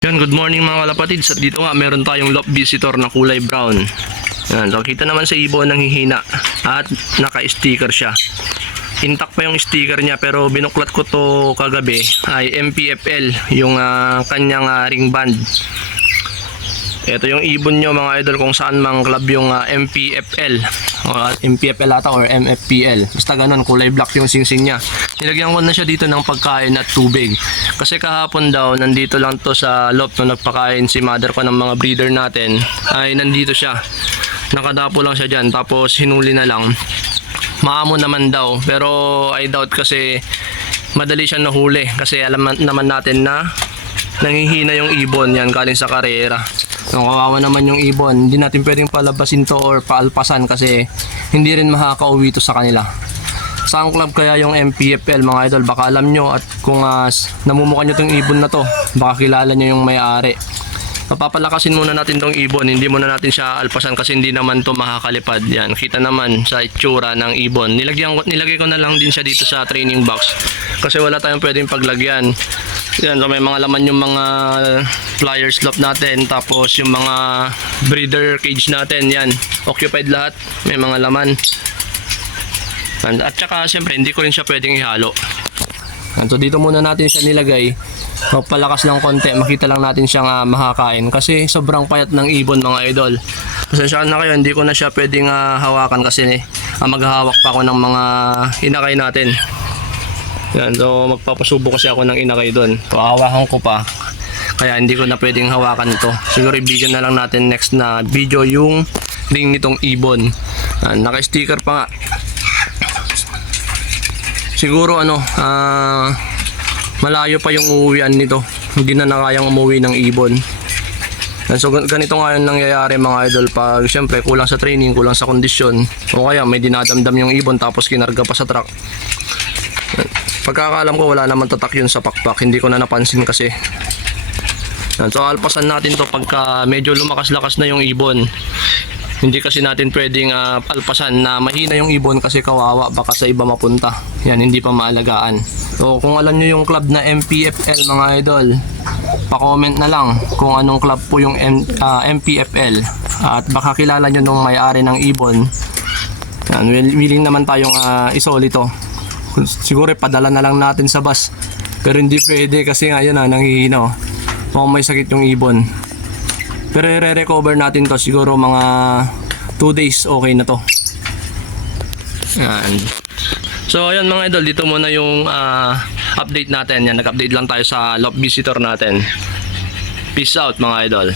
Yan, good morning mga kalapatids. At dito nga meron tayong loft visitor na kulay brown. Yan, so kita naman sa ibon nanghihina at naka-sticker siya. Intact pa yung sticker niya pero binuklat ko to kagabi ay MPFL yung kanyang ring band. Ito yung ibon nyo mga idol kung saan mang club yung MPFL MPFL ata or MFPL, basta ganun, kulay black yung singsing niya. Nilagyan ko na siya dito ng pagkain at tubig kasi kahapon daw nandito lang to sa loft nung nagpakain si mother ko ng mga breeder natin, ay nandito siya, nakadapo lang siya dyan, tapos hinuli na lang. Maamo naman daw pero I doubt kasi madali siya nahuli kasi alam naman natin na nanghihina yung ibon yan galing sa karera. So, kawawa naman yung ibon, hindi natin pwedeng palabasin to or paalpasan kasi hindi rin makakauwi to sa kanila. Saan club kaya yung MPFL mga idol? Baka alam nyo at kung namumukan nyo tong ibon na to, baka kilala nyo yung may-ari. Papapalakasin muna natin tong ibon, hindi muna natin siya alpasan kasi hindi naman to makakalipad. Yan, kita naman sa itsura ng ibon. Nilagay ko na lang din siya dito sa training box kasi wala tayong pwedeng paglagyan. Yan, so may mga laman yung mga flyers loft natin, tapos yung mga breeder cage natin, yan, occupied lahat, may mga laman. At saka siyempre hindi ko rin siya pwedeng ihalo. So dito muna natin siya nilagay, magpalakas ng konti, makita lang natin siyang makakain kasi sobrang payat ng ibon mga idol. Pasensyahan na kayo, hindi ko na siya pwedeng hawakan kasi maghahawak pa ako ng mga inakay natin. Yan, so magpapasubo kasi ako ng inakay doon. So hawakan ko pa, kaya hindi ko na pwedeng hawakan ito. Siguro i-video na lang natin next na video yung ring nitong ibon. Naka-sticker pa nga. Siguro malayo pa yung uuwian nito, hindi na kayang umuwi ng ibon. So ganito nga yung nangyayari mga idol pag siyempre kulang sa training, kulang sa kondisyon, o kaya may dinadamdam yung ibon tapos kinarga pa sa truck. Pagkakaalam ko wala naman tatak yun sa pakpak, hindi ko na napansin kasi. So alpasan natin to pagka medyo lumakas-lakas na yung ibon. Hindi kasi natin pwedeng alpasan na mahina yung ibon kasi kawawa, baka sa iba mapunta. Yan, hindi pa maalagaan. So kung alam nyo yung club na MPFL mga idol, pa-comment na lang kung anong club po yung MPFL at baka kilala nyo nung may-ari ng ibon. Yan, willing naman tayong isoli to. Siguro padala na lang natin sa bus pero hindi pwede kasi ngayon nanghihina, mukhang may sakit yung ibon. Pero i-recover natin to siguro mga 2 days, okay na to. Yan. So ayan mga idol, dito muna yung update natin. Yan, nag-update lang tayo sa loft visitor natin. Peace out mga idol.